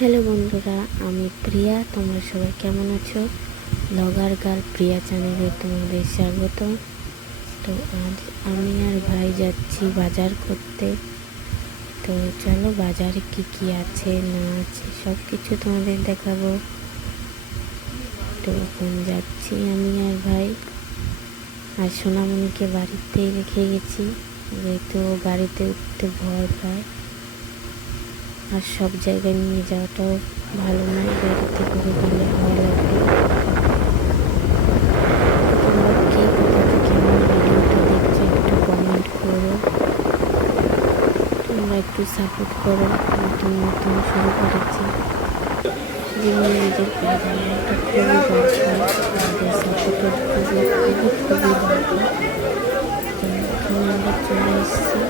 Hello বন্ধুরা, আমি প্রিয়া। তোমরা সবাই কেমন আছো? ব্লগার গার্ল প্রিয়া চ্যানেলে তোমাদের স্বাগত। তো আজ আমি আর ভাই যাচ্ছি বাজার করতে। তো চলো বাজারে কি কি আছে না আছে সব কিছু তোমাদের দেখাবো। তো এখন যাচ্ছি আমি আর ভাই। আর সোনামণিকে বাড়িতেই রেখে গেছি, যেহেতু গাড়িতে উঠতে ভয় পায়। আর সব জায়গায় নিয়ে যাওয়াটাও ভালো নয়, গাড়িতে করে গেলে ভয় লাগবে। তোমরা কে কোথা থেকে আমার ভিডিওটা দেখছো একটু কমেন্ট করো, তোমরা একটু সাপোর্ট করো। নতুন নতুন শুরু করেছি, জীবনে নিজের কাজ এটা খুবই দরকার, আমাদের সাপোর্টের খুবই খুবই খুবই দরকার। তো এখানে আমরা চলে এসেছি,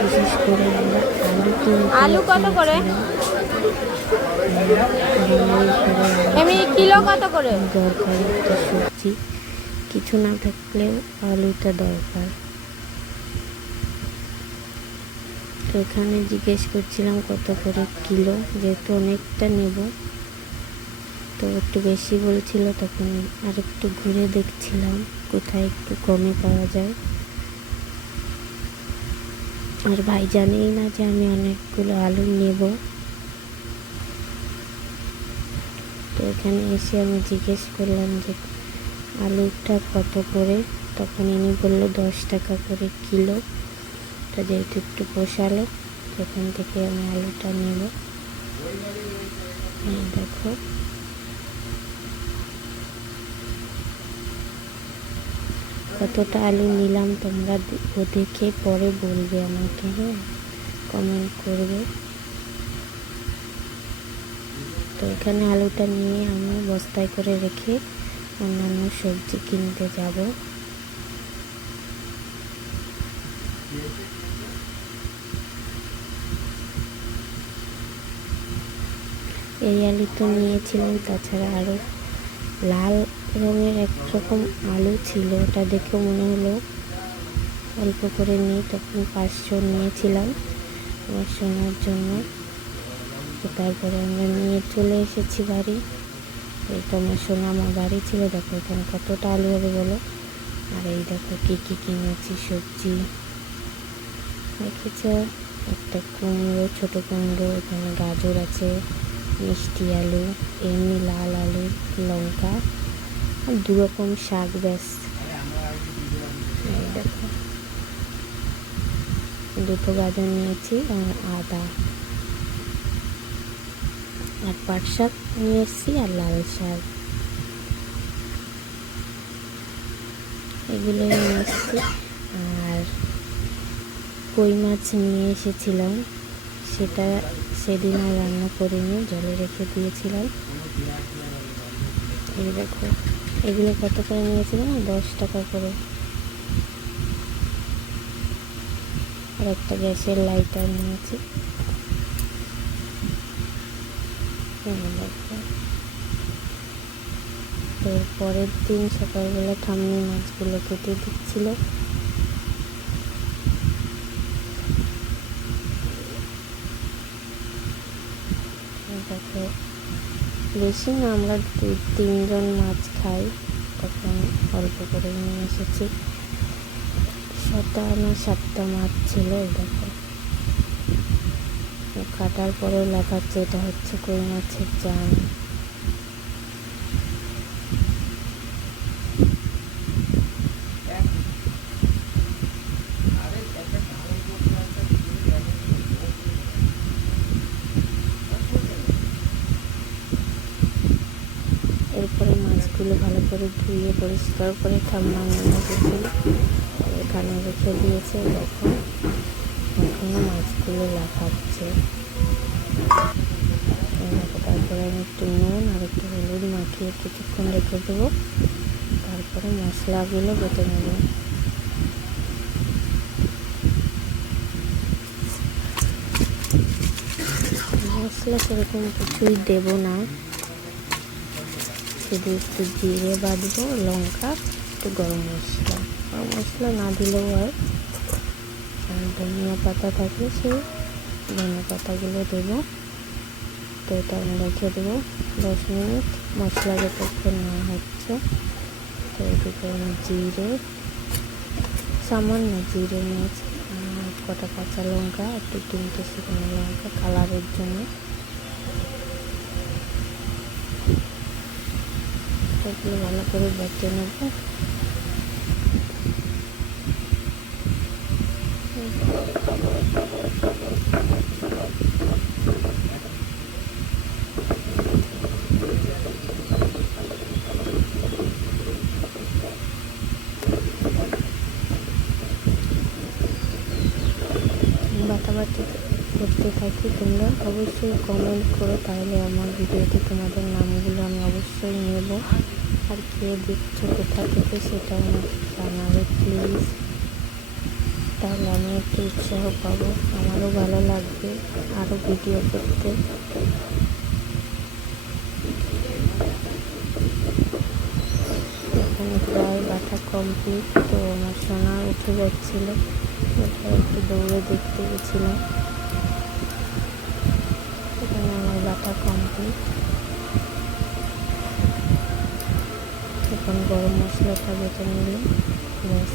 বিশেষ করে আমরা আলু কত করে? এমনি কিলো কত করে? দরকার একটা সবজি, কিছু না থাকলেও আলুটা দরকার। তো এখানে জিজ্ঞেস করছিলাম কত করে কিলো, যেহেতু অনেকটা নেব তো একটু বেশি বলছিল। তখন আর একটু ঘুরে দেখছিলাম কোথায় একটু কমে পাওয়া যায়। আর ভাই জানেই না যে আমি অনেকগুলো আলু নেব। তো এখানে এসে আমি জিজ্ঞেস করলাম যে আলুটা কত করে, তখন ইনি বললো 10 টাকা করে কিলো। তো যেহেতু একটু পোষালো, সেখান থেকে আমি আলুটা নেব। দেখো কতটা আলু নিলাম, তোমরা দেখে পরে বলবে আমাকে, হ্যাঁ, কমেন্ট করবে। তো এখানে আলুটা নিয়ে আমি বস্তায় করে রেখে অন্যান্য সবজি কিনতে যাব। এই আলু তো নিয়েছিলাম, তাছাড়া আরও লাল রঙের একরকম আলু ছিল, ওটা দেখে মনে হলো অল্প করে নিই। তখন 500 নিয়েছিলাম আমার সোনার জন্য। তো তারপরে আমরা নিয়ে চলে এসেছি বাড়ি। এই তো আমার সোনা আমার বাড়ি ছিল। দেখো এখানে কতটা আলু হবে বলো। আর এই দেখো কী কী কিনেছি সবজি দেখেছ, একটা কুমড়ো, ছোটো কুমড়ো, এখানে গাজর আছে, মিষ্টি আলু, এমনি লাল আলু, লঙ্কা আর 2 রকম শাক। ব্যাস, দেখো 2টো গাজর নিয়েছি আর আদা আর পাট শাক নিয়ে এসেছি আর লাল শাক, এগুলো নিয়ে এসেছি। আর কই মাছ নিয়ে এসেছিলাম, সেটা সেদিন আর রান্না করিনি, জলে রেখে দিয়েছিলাম। এই দেখো এগুলো কত করে নিয়েছিলাম, 10 টাকা করে। আর একটা গ্যাসের লাইটার নিয়েছি। এর পরের দিন সকালবেলা ঠাম্মি মাছগুলো কেটে দিচ্ছিল। দেখো বেশি না, আমরা 2-3 জন মাছ খাই, তখন অল্প করে নিয়ে এসেছি। 7টা মাছ ছিল। দেখো কাটার পরেও লেখাচ্ছে এটা হচ্ছে কই মাছের জান। এরপরে মাছগুলো ভালো করে ধুয়ে পরিষ্কার করে ঠাম্মা নিয়ে এসেছিল, এখানে রেখে দিয়েছে। দেখো এখনো মাছগুলো লাফাচ্ছে। তারপরে আমি একটু নুন আর একটু হলুদ মাখিয়ে কিছুক্ষণ রেখে দেবো, তারপরে মশলাগুলো বেটে নেব। মশলা সেরকম কিছুই দেব না, শুধু একটু জিরে বাটবো, লঙ্কা, একটু গরম মশলা না দিলেও হয়। ধনিয়া পাতা থাকে সেই ধনিয়া পাতাগুলো দেবো। তো এটা আমি রেখে দেবো 10 মিনিট। মশলা যতক্ষণ না হচ্ছে, তো এদিকে আমি জিরে, সামান্য জিরে নিয়েছি, কটা কাঁচা লঙ্কা, একটু 3টে শুকনো লঙ্কা কালারের জন্য। এগুলো ভালো করে বেটে নেব। বাটাবাটি করতে থাকি। তোমরা অবশ্যই কমেন্ট করো, তাহলে আমার ভিডিওতে তোমাদের নামগুলো আমি অবশ্যই নেব। আর কে দেখছো কোথা থেকে সেটা আমাকে জানাবে প্লিজ, তাহলে আমি একটু উৎসাহ পাবো, আমারও ভালো লাগবে আরও ভিডিও করতে। এখানে প্রায় বাটা কমপ্লিট। তো আমার সোনা উঠে যাচ্ছিলো, একটু দৌড়ে দেখতে গেছিলাম। এখানে আমার বাটা কমপ্লিট। এখন গরম মশলাটা বেটে নিলে ব্যাস,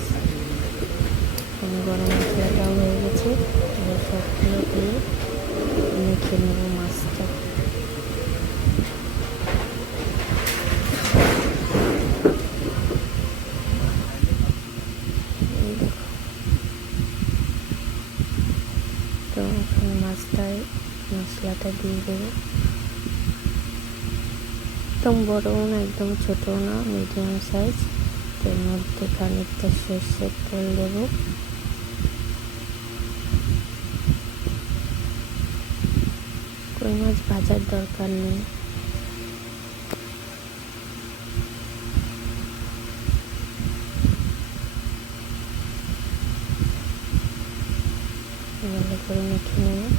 এখন গরম মশলাটাও হয়ে গেছে। এবার সবগুলো দিয়ে মেখে নেব মাছটা। তো এখন মাছটায় মশলাটা দিয়ে দেবো। একদম বড়ও না একদম ছোটও না, মিডিয়াম সাইজ। এর মধ্যে খানিকটা সর্ষের তেল দেবো। কই মাছ ভাজার দরকার নেই, ভালো করে মেখে নেব।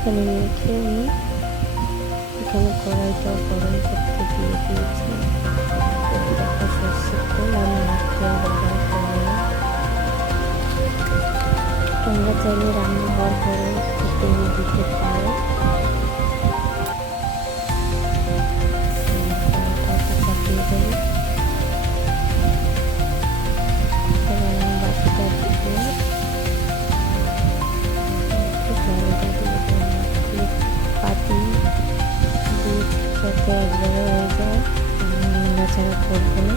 এখানে মেখে আমি এখানে কড়াইটা গরম করতে দিয়ে দিয়েছি। সর্ষের তেল আমি ব্যবহার করব। তোমরা চাইলে রান্না হওয়ার পরে তেল দিতে পারো। চাপিয়ে দেবো। এবার আমি বাকিটা দিয়ে জলটা দিয়ে পাতি দিয়ে যাতে একবারে হয়ে যায়, নাড়াচাড়া করবো না।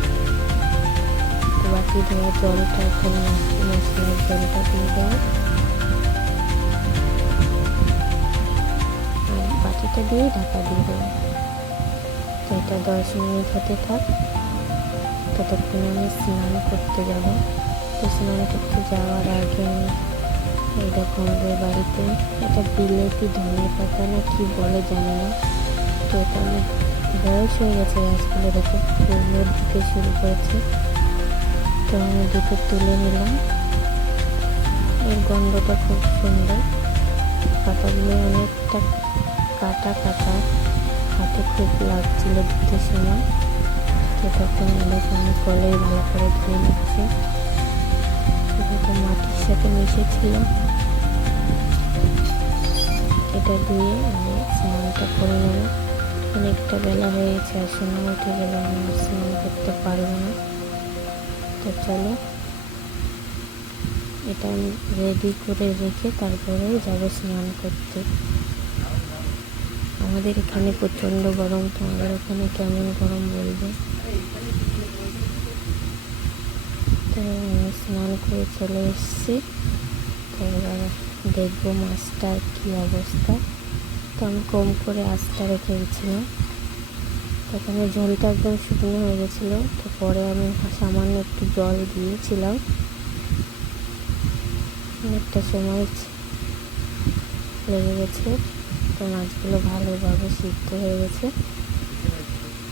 তো বাকি ধোয়া জলটা এখন মশলার জলটা দিয়ে দেয়, আর বাটিটা দিয়ে ঢাকা দিয়ে দেবো। তো এটা 10 মিনিট হতে থাক। ততক্ষণ আমি স্নান করতে যাব। তো স্নান করতে যাওয়ার আগে আমি এই দেখো আমাদের বাড়িতে এটা বিলেতি ধনে পাতা না কি বলে জানি না। তো এটা অনেক বয়স হয়ে গেছে, গাছগুলো দেখো ফুলের দিতে শুরু করেছে। তো আমি দুটো তুলে নিলাম। এর গন্ধটা খুব সুন্দর। পাতাগুলো অনেকটা কাটা কাটা, হাতে খুব লাগছিল দিতে সময়। তো তখন দেখো আমি কলেই ভালো করে ধুয়ে নিচ্ছি। এটা মাটির সাথে মিশেছিল, এটা ধুয়ে আমি স্নানটা করে নেব। অনেকটা বেলা হয়ে গেছে, আর সোনা উঠে গেলে আমি স্নান করতে পারবো না। তো চলো এটা আমি রেডি করে রেখে তারপরে যাব স্নান করতে। আমাদের এখানে প্রচণ্ড গরম, তোমাদের ওখানে কেমন গরম বলবে। তো আমি স্নান করে চলে এসেছি। তো এবার দেখবো মাছটার কী অবস্থা। তো আমি কম করে আঁচটা রেখে গেছিলাম। তখন ঝোলটা একদম শুকনো হয়ে গেছিলো। তো পরে আমি সামান্য একটু জল দিয়েছিলাম। অনেকটা সময় লেগে গেছে। তো মাছগুলো ভালোভাবে সিদ্ধ হয়ে গেছে।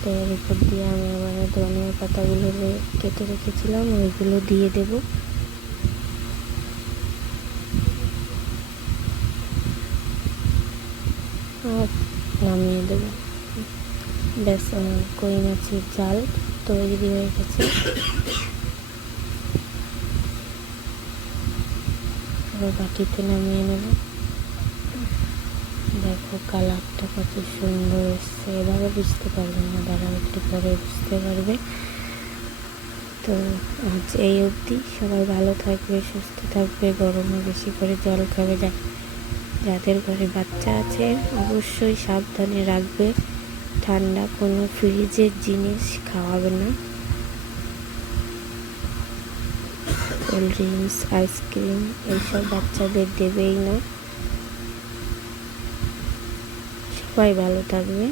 তো এর উপর দিয়ে আমি এবারে ধনিয়া পাতাগুলো যে কেটে রেখেছিলাম ওইগুলো দিয়ে দেব। আর নামিয়ে দেব। ব্যাস, কই মাছের ঝাল তৈরি হয়ে গেছে। এবার বাটিতে নামিয়ে নেব। দেখো কালারটা কত সুন্দর এসছে। এভাবে বুঝতে পারবে না, দাঁড়াও একটু পরে বুঝতে পারবে। তো আজ এই অবধি। সবাই ভালো থাকবে, সুস্থ থাকবে, গরমে বেশি করে জল খাবে। যাদের ঘরে বাচ্চা আছে অবশ্যই সাবধানে রাখবে। ঠান্ডা কোনো ফ্রিজের জিনিস খাওয়াবে না। কোল্ড ড্রিঙ্কস, আইসক্রিম এইসব বাচ্চাদের দেবেই না। সবাই ভালো থাকবে।